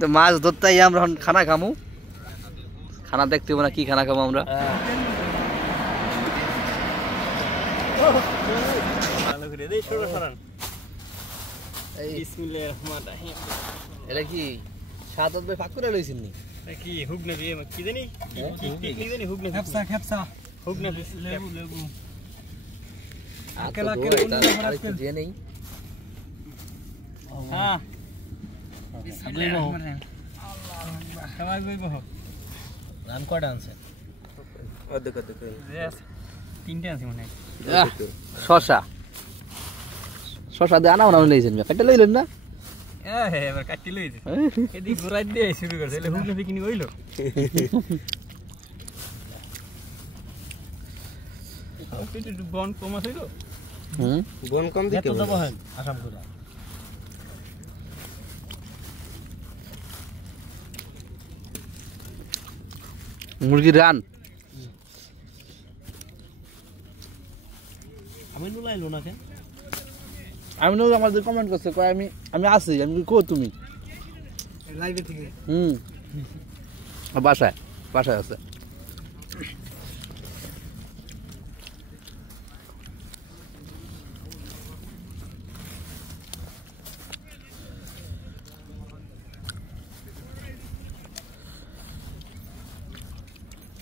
তো মাছ ধরতে আমরা খানা খামু, খানা দেখতে হবে না কি খানা খাবো আমরা। এটা কি সাদত ভাই ফাঁক করে লইছেন নি কি হুক না দিয়ে কি জানি কি জানি হুক না খেপসা হুক না লেবু লেবু আকেলা কে আরেকটু দিয়ে নেই। হ্যাঁ বিসমিল্লাহ সবাই কইবো রান কয়টা আছে অর্ধেক অর্ধেক তিনটে আছে মনে হয়। শশা শশা দিয়ে আনা বানানো লইছেন কাটতে লইলেন না? এবার কাটি লইছে এদিক ঘুরাই দিয়ে শুরু করছে এলে হুক না বিকিনি হইলো একটু বন কম আছে তো বন কম দিতে যাব হ্যাঁ আসাম করে মুরগি রান আমি নুলাইলো না কেন? আমি নো আমাদের কমেন্ট করছে কয় আমি আছি, আমি কো তুমি লাইভে থেকে বাসায় বাসায় আছে।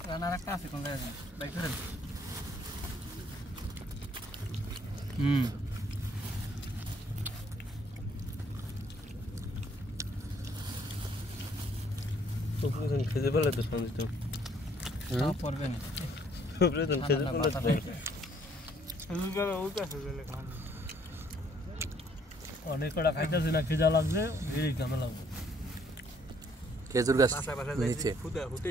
রান্নার একটা আছে কোন জায়গায় বাইক ধরেন প্রয়োজন খেতে পারলে তো সন্তুষ্ট পড়বে না প্রয়োজন খেতে পারলে অনেক কটা খাইতেছে না খিদা লাগছে এই কেমন লাগবে খেজুর গাছ নিচে হুতে